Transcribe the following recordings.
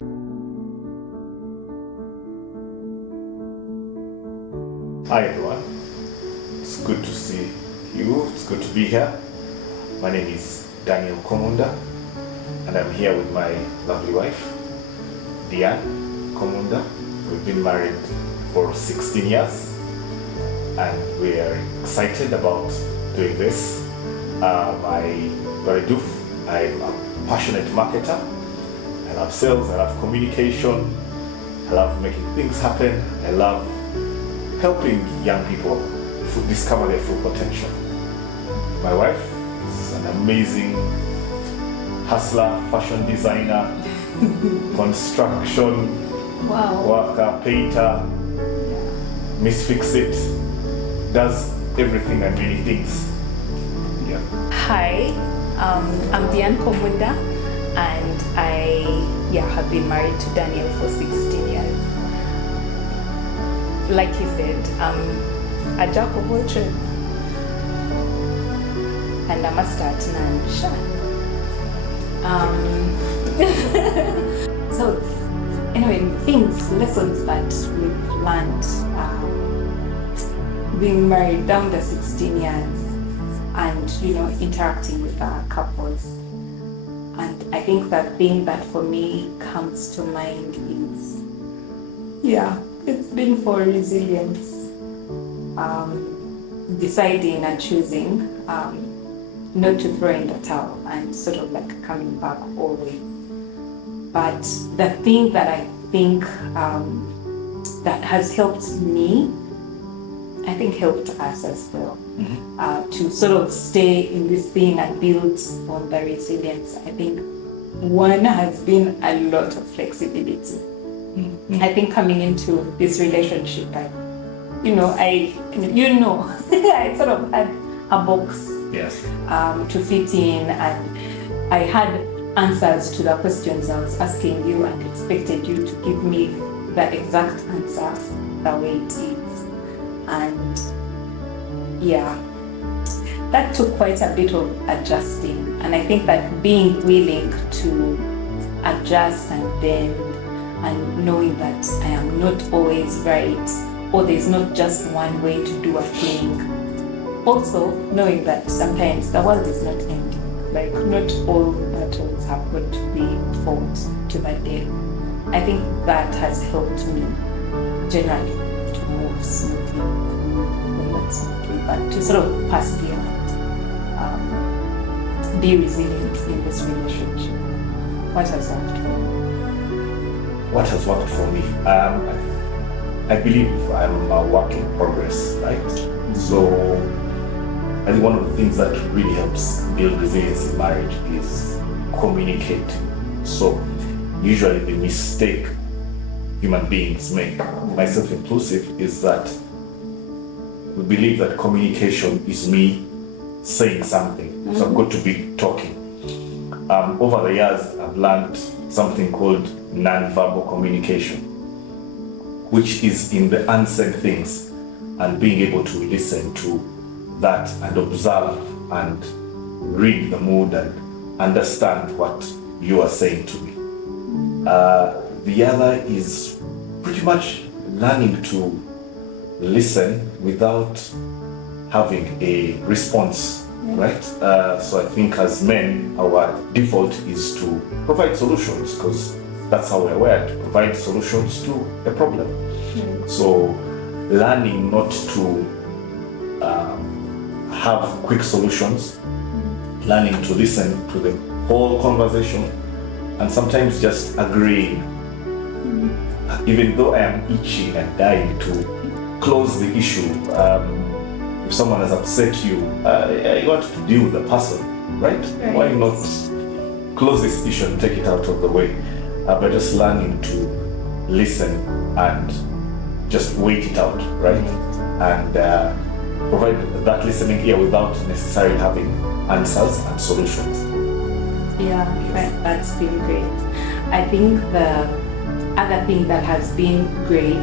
Hi everyone, it's good to see you, it's good to be here. My name is Daniel Komunda and I'm here with my lovely wife, Diane Komunda. We've been married for 16 years and we are excited about doing this. What I do, I'm a passionate marketer. I love sales, I love communication, I love making things happen, I love helping young people discover their full potential. My wife is an amazing hustler, fashion designer, construction worker, painter, Miss Fix-It, does everything and many things. Yeah. Hi, I'm Diane Komunda and I have been married to Daniel for 16 years. Like he said, I'm a jack of all trades and a master at none. So anyway, lessons that we've learned being married down to 16 years and interacting with our couples. And I think the thing that for me comes to mind is it's been for resilience, deciding and choosing not to throw in the towel and sort of like coming back always. But the thing that I think that has helped me, I think helped us as well, to sort of stay in this thing and build on the resilience. I think one has been a lot of flexibility. I think coming into this relationship, I sort of had a box to fit in, and I had answers to the questions I was asking you and expected you to give me the exact answer the way it is. And that took quite a bit of adjusting, and I think that being willing to adjust and bend and knowing that I am not always right, or there's not just one way to do a thing. Also knowing that sometimes the world is not ending, like not all battles have got to be fought to the death. I think that has helped me generally to move smoothly, well, not smoothly, but to sort of persevere and be resilient in this relationship. What has worked for you? What has worked for me? I believe I'm a work in progress, right? So I think one of the things that really helps build resilience in marriage is communicating. So usually the mistake human beings make, myself inclusive, is that we believe that communication is me saying something. So I've got to be talking. Over the years, I've learned something called non-verbal communication, which is in the unseen things and being able to listen to that and observe and read the mood and understand what you are saying to me. The other is pretty much learning to listen without having a response, right? So I think as men, our default is to provide solutions because that's how we're wired, to provide solutions to a problem. So learning not to have quick solutions, learning to listen to the whole conversation, and sometimes just agreeing. Even though I am itching and dying to close the issue, if someone has upset you, you want to deal with the person, right? Why not close this issue and take it out of the way? But just learning to listen and just wait it out, right? And provide that listening ear without necessarily having answers and solutions. That's been great. I think the other thing that has been great,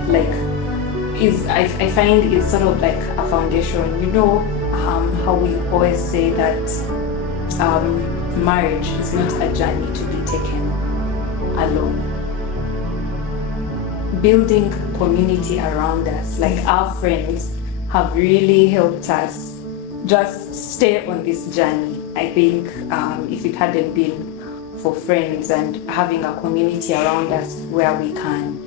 is I find it's sort of like a foundation. How we always say that marriage is not a journey to be taken alone. building community around us. Like our friends have really helped us just stay on this journey. I think if it hadn't been for friends and having a community around us where we can,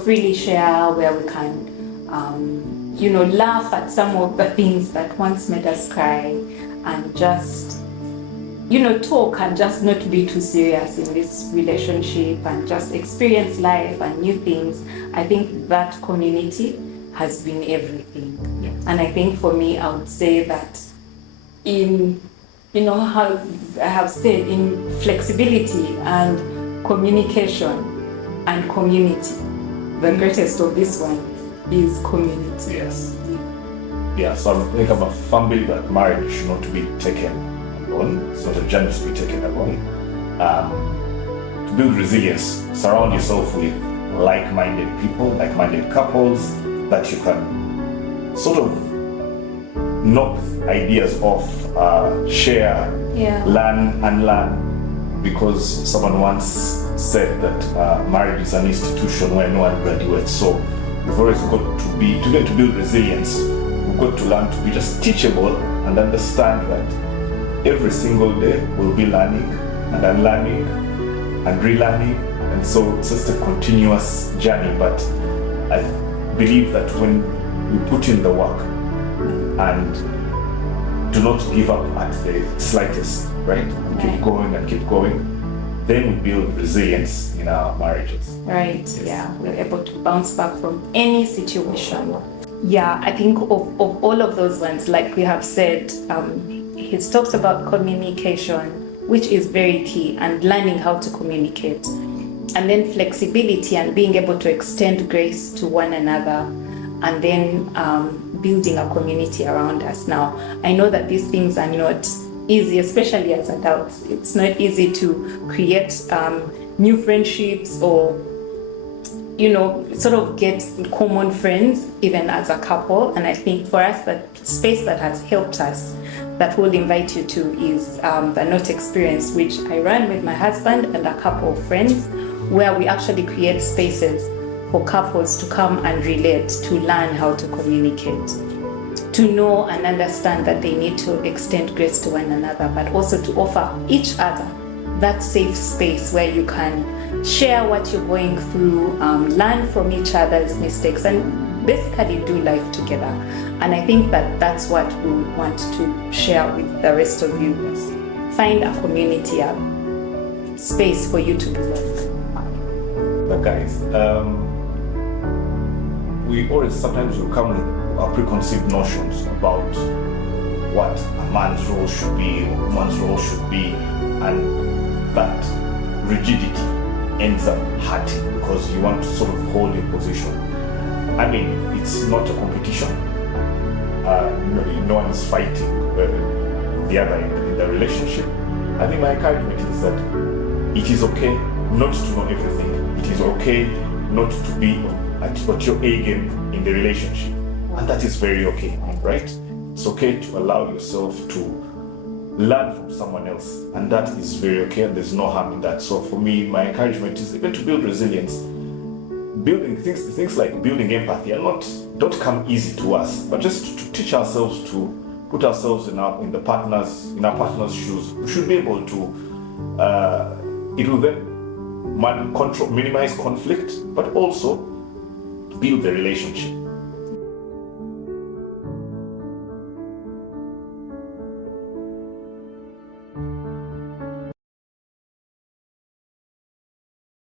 freely share, where we can, laugh at some of the things that once made us cry, and just, talk and just not be too serious in this relationship and just experience life and new things. I think that community has been everything. Yeah. And I think for me, I would say that how I have said, in flexibility and communication and community, the greatest of this one is community. Yes. Yeah, so I think I'm a firm believer that marriage should not be taken alone. It's not a journey to be taken alone. To build resilience, surround yourself with like-minded people, like-minded couples that you can sort of knock ideas off, share, learn, unlearn. Because someone once said that marriage is an institution where no one graduates. So we've always got to build resilience. We've got to learn to be just teachable and understand that every single day we'll be learning and unlearning and relearning. And so it's just a continuous journey. But I believe that when we put in the work and do not give up at the slightest, right? And keep going and keep going, then we build resilience in our marriages. Right, yes. Yeah, we're able to bounce back from any situation. Yeah, I think of all of those ones, like we have said, he talks about communication, which is very key, and learning how to communicate. And then flexibility and being able to extend grace to one another, and then building a community around us. Now, I know that these things are not easy, especially as adults. It's not easy to create new friendships or, sort of get common friends, even as a couple. And I think for us, that space that has helped us, that we'll invite you to, is the Note Experience, which I run with my husband and a couple of friends, where we actually create spaces for couples to come and relate, to learn how to communicate, to know and understand that they need to extend grace to one another, but also to offer each other that safe space where you can share what you're going through, learn from each other's mistakes, and basically do life together. And I think that that's what we want to share with the rest of you. Find a community, a space for you to belong. But guys, sometimes we come with our preconceived notions about what a man's role should be, or a woman's role should be, and that rigidity ends up hurting because you want to sort of hold your position. I mean, it's not a competition. No one is fighting the other in the relationship. I think my encouragement is that it is okay not to know everything. It is okay not to be at your A game in the relationship. And that is very okay, right? It's okay to allow yourself to learn from someone else. And that is very okay, and there's no harm in that. So for me, my encouragement is even to build resilience. Building things like building empathy don't come easy to us, but just to teach ourselves to put ourselves in our partner's shoes. We should be able to, it will then minimize conflict, but also build the relationship.